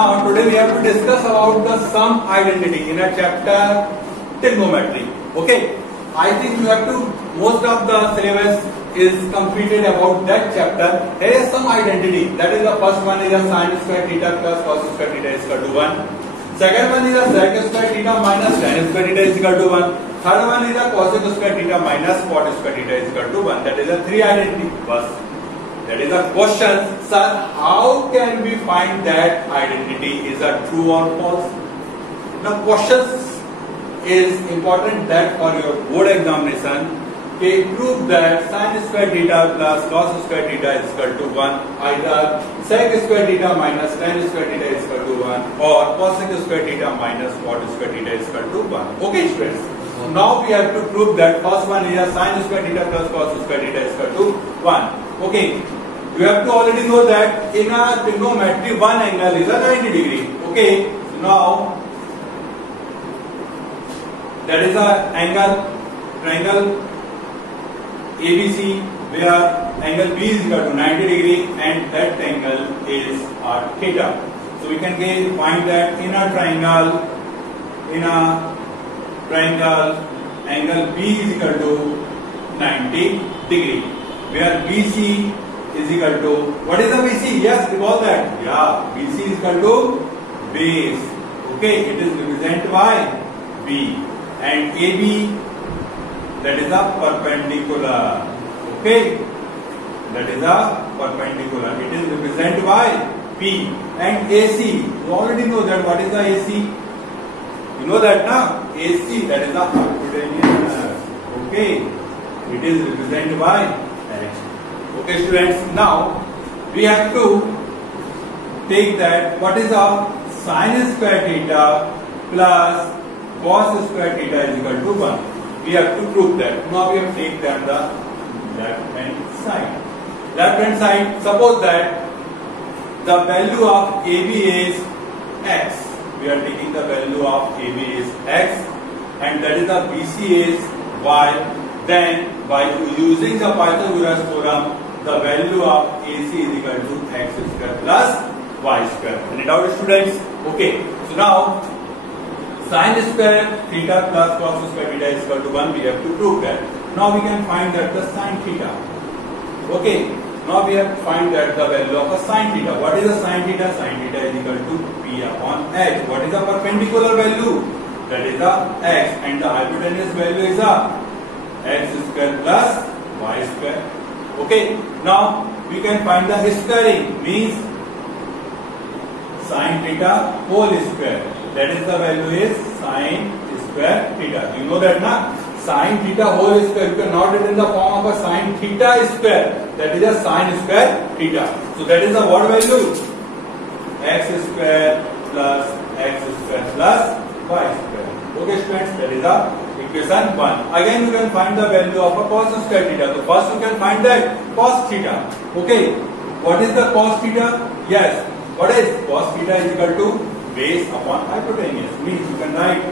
Now today we have to discuss about the sum identity in a chapter trigonometry. Okay, I think you have to, most of the syllabus is completed about that chapter. Here is sum identity. That is the first one is a sin square theta plus cos square theta is equal to 1. Second one is a sec square theta minus tan square theta is equal to 1. Third one is a cosec square theta minus cot square theta is equal to 1. That is a 3 identity. First, that is a question, sir, how can we find that identity is a true or false? The questions is important that for your board examination, they prove that sin square theta plus cos square theta is equal to 1, either sec square theta minus tan square theta is equal to 1 or cosec square theta minus cot square theta is equal to 1. Okay, students. Now we have to prove that first one is a sin square theta plus cos square theta is equal to 1. Okay, you have to already know that in a trigonometry one angle is a 90 degree. Okay, now that is a triangle ABC where angle B is equal to 90 degree and that angle is theta. So we can find that in a triangle angle B is equal to 90 degree where BC is equal to, what is the BC? Yes, recall that. Yeah, BC is equal to base. Okay, it is represented by B and AB, that is a perpendicular. Okay, that is a perpendicular. It is represented by P and AC. You already know that. What is the AC? You know that now. AC, that is the hypotenuse. Okay, it is represented by H. Okay, students. Now we have to take that. What is the sin square theta plus cos square theta is equal to 1. We have to prove that. Now we have to take that the left hand side. Left hand side, suppose that the value of AB is x. We are taking the value of AB is x and that is the BC is y. Then by using the Pythagoras theorem, the value of AC is equal to x square plus y square. Any doubt, students? Okay. So now sin square theta plus cos square theta is equal to 1. We have to prove that. Now we can find that the sin theta. Okay. Now we have to find that the value of a sin theta. What is a sin theta? Sin theta is equal to P upon H. What is the perpendicular value? That is the x and the hypotenuse value is a x square plus y square. Okay. Now we can find the squaring, means sin theta whole square. That is the value is sin square theta. You know that na? Sin theta whole square. You can note it in the form of a sin theta square. That is a sin square theta. So that is the what value? X square plus x square plus y square. Okay, students, that is the equation 1. Again, you can find the value of a cos square theta. So first you can find that cos theta. Okay, what is the cos theta? Yes, what is cos theta is equal to base upon hypotenuse. Means you can write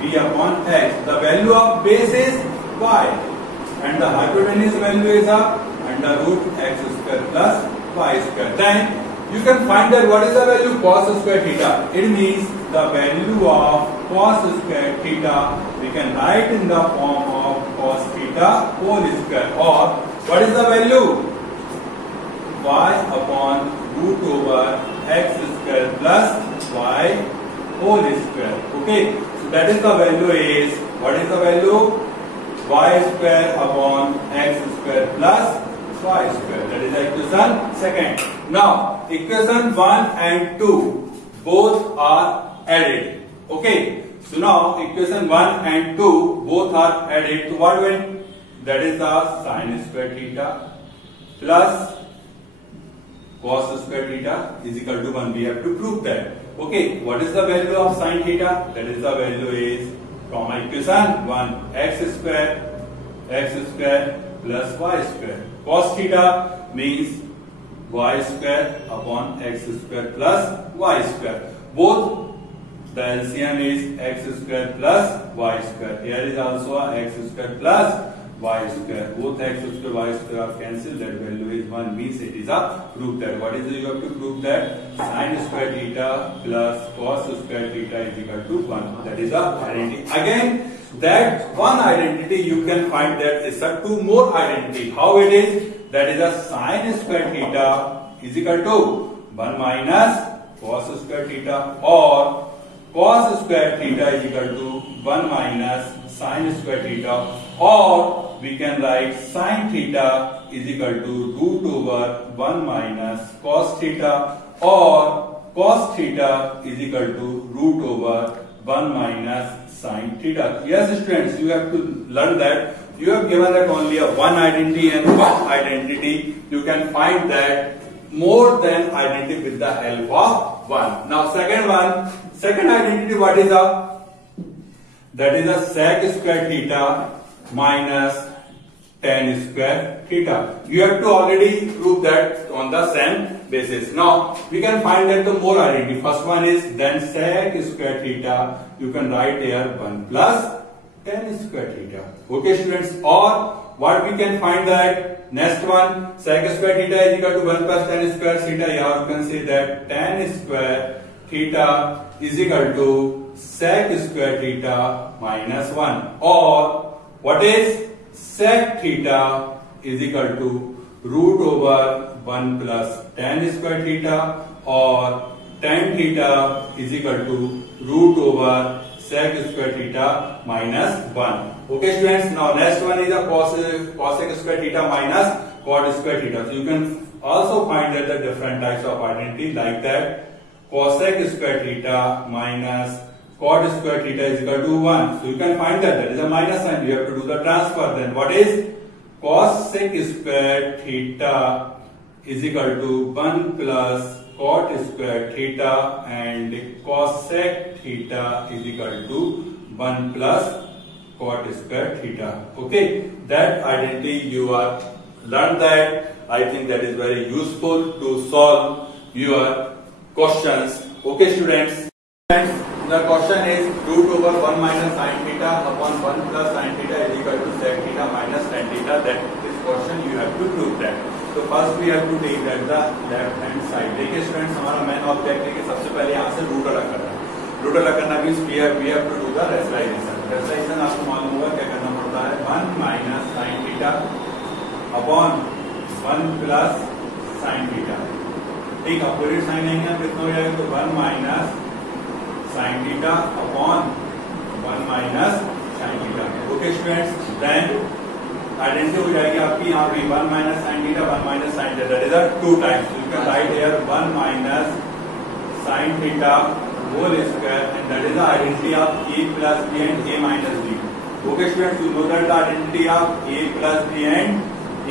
B upon X. The value of base is y and the hypotenuse value is under root x square plus y square. Then you can find that what is the value cos square theta. It means the value of cos square theta we can write in the form of cos theta whole square, or what is the value? Y upon root over x square plus y whole square. Okay, so that is the value is, what is the value? Y square upon x square plus y square. That is equation second. Now equation 1 and 2 both are added. Okay, so now equation 1 and 2 both are added. So what will? That is the sin square theta plus cos square theta is equal to 1. We have to prove that. Okay, what is the value of sin theta? That is the value is from equation 1 x square plus y square. Cos theta means y square upon x square plus y square. Both the LCM is x square plus y square. Here is also a x square plus y square. Both x square y square are cancelled. That value is 1. Means it is a proof that. What is it? You have to prove that sin square theta plus cos square theta is equal to 1. That is a identity. Again, that one identity you can find that is a two more identity. How it is? That is a sin square theta is equal to 1 minus cos square theta, or cos square theta is equal to 1 minus sin square theta, or we can write sin theta is equal to root over 1 minus cos theta, or cos theta is equal to root over 1 minus sin theta. Yes students, you have to learn that you have given that only a one identity and one identity. You can find that more than identity with the help of 1. Now second identity, what is a? That is a sec square theta minus tan square theta. You have to already prove that on the same basis. Now we can find that the more identity. First one is then sec square theta. You can write there 1 plus tan square theta. Okay students, or what we can find that next one, sec square theta is equal to 1 plus tan square theta. Here you can say that tan square theta is equal to sec square theta minus 1, or what is sec theta is equal to root over 1 plus tan square theta, or tan theta is equal to root over sec square theta minus 1. Okay students, now next one is a cosec square theta minus cot square theta. So you can also find that the different types of identity like that. Cosec square theta minus cot square theta is equal to 1. So you can find that there is a minus sign. You have to do the transfer. Then what is cosec square theta is equal to 1 plus cot square theta, and cosec theta is equal to 1 plus cot square theta. Okay, that identity you are learned that. I think that is very useful to solve your questions. Okay students, the question is root over 1 minus sin theta upon 1 plus sin theta is equal to sec theta minus tan theta. That this question you have to prove that. तो first we have to take that the left hand side. देखिए students, हमारा main object है कि सबसे पहले यहाँ से root अलग करना है. रूट अलग करना means we have to do the rationalization. Rationalization आपको मालूम होगा क्या करना पड़ता है. 1 minus sin theta upon 1 plus sin theta. ठीक, अपोजिट साइन लेंगे हम, कितना हो जाएगा, तो 1 minus sin theta upon 1 minus sin theta. Okay students, then identity हो जाएगी आपकी यहाँ पे 1 minus sin theta 1 minus sin theta. That is a two times. You can write here 1 minus sin theta whole square, and that is the identity of a plus b and a minus b. Okay students, you know that the identity of a plus b and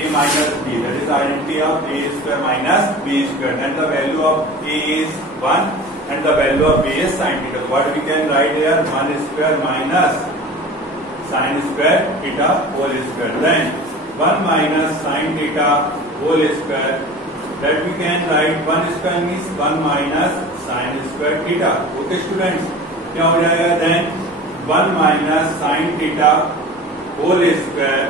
a minus b. That is identity of a square minus b square. Then the value of a is 1 and the value of b is sin theta. What we can write here, 1 square minus sin square theta whole square. Then 1 minus sin theta whole square, that we can write 1 square means 1 minus sin square theta. Okay students, क्या हो जाएगा, then 1 minus sin theta whole square,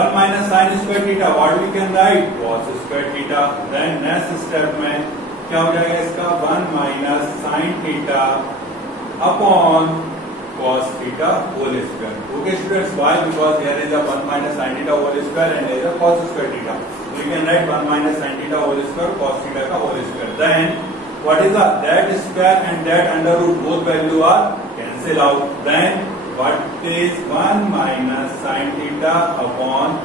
1 minus sin square theta, what we can write, cos square theta. Then next step में क्या हो जाएगा इसका, 1 minus sin theta upon cos theta whole square. Okay students, why? Because here is a 1 minus sin theta whole square and here is a cos square theta. So you can write 1 minus sin theta whole square cos theta का whole square. Then what is that square and that under root, both value are cancel out. Then what is 1 minus sin theta upon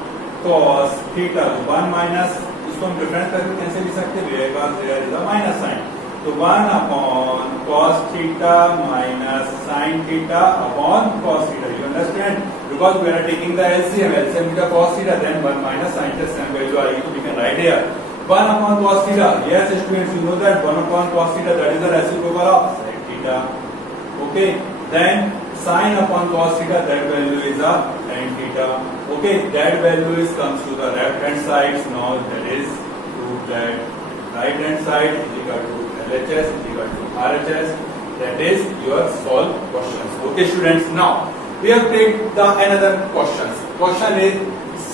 cos theta. 1 minus इसको हम difference करके कैसे लिख सकते हैं, because there is a minus sign. तो 1 upon cos theta minus sin theta upon cos theta. You understand? Because we are taking the LCM. LCM is the cos theta, then 1 minus sin theta same value आएगी, तो we can write here 1 upon cos theta. Yes students, you know that 1 upon cos theta, that is the reciprocal of sin theta. Okay. Then sin upon cos theta, that value is a tan theta. Okay, that value is comes to the left hand side. Now that is prove that right hand side is equal to LHS is equal to RHS. That is your solved questions. Okay students, now we have take the another questions. Question is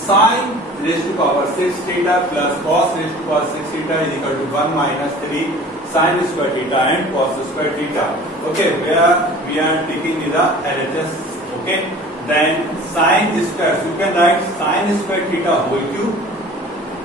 sin raised to power 6 theta plus cos raised to power 6 theta is equal to 1 minus 3 sin square theta and cos square theta. Okay, where we are taking the LHS. Okay, then sin square, so you can write sin square theta whole cube.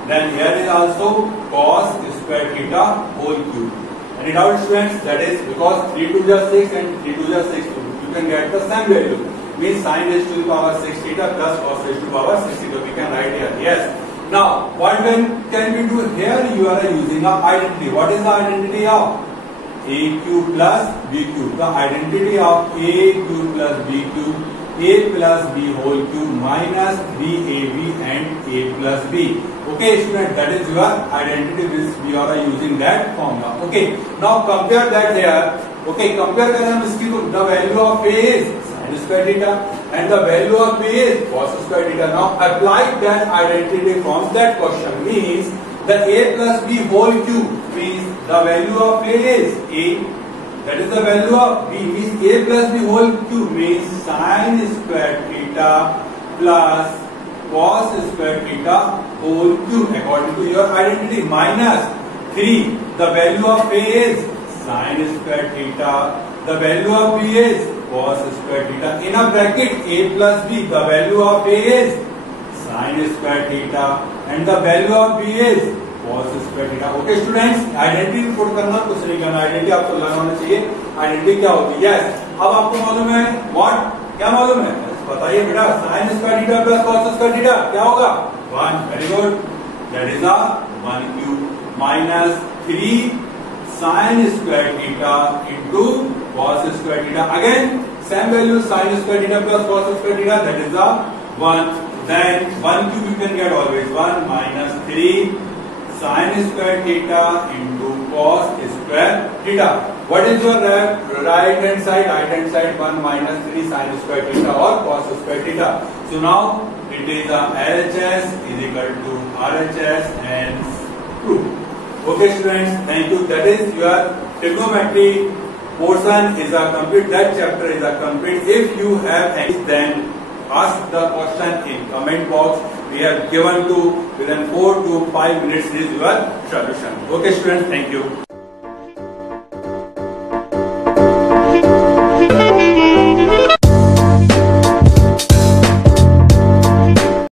Then here is also cos square theta whole cube. Any doubt, students? That is because 3 to the 6 and 3 to the 6, you can get the same value. Means sin raised to the power 6 theta plus cos raised to the power 6 theta. We can write here. Yes. Now, what can we do here? You are using a identity. What is the identity of a cube plus b cube? The identity of a cube plus b cube, a plus b whole cube minus bab and a plus b. Okay, student, that is your identity which we are using that formula. Okay, now compare that here. Okay, compare करें हम इसकी तो the value of a is sin square theta and the value of b is cos square theta. Now apply that identity from that question. Means the a plus b whole cube means the value of a is a. That is the value of b. Means a plus b whole cube means sin square theta plus cos square theta whole cube according to your identity minus 3. The value of a is sin square theta. The value of b is cos square theta. In a bracket a plus b, the value of a is sin square theta and the value of b is cos square theta. Okay students, identity put करना कुछ नहीं करना, identity आपको लगाना चाहिए. Identity क्या होती है? Yes. अब आपको मालूम है what? क्या मालूम है? बताइए बेटा, sin square theta plus cos square theta क्या होगा? 1. Very good. That is a 1 cube minus 3 sin square theta into cos square theta. Again, same value sin square theta plus cos square theta. That is a 1. Then 1 cube you can get always 1 minus 3 sin square theta into cos square theta. What is your right hand side? Right hand side 1 minus 3 sin square theta or cos square theta. So now it is a LHS is equal to RHS and true. Okay students, thank you. That is your trigonometry portion is a complete. That chapter is a complete. If you have any, then ask the question in comment box. We have given to within 4 to 5 minutes is your solution. Okay students, thank you.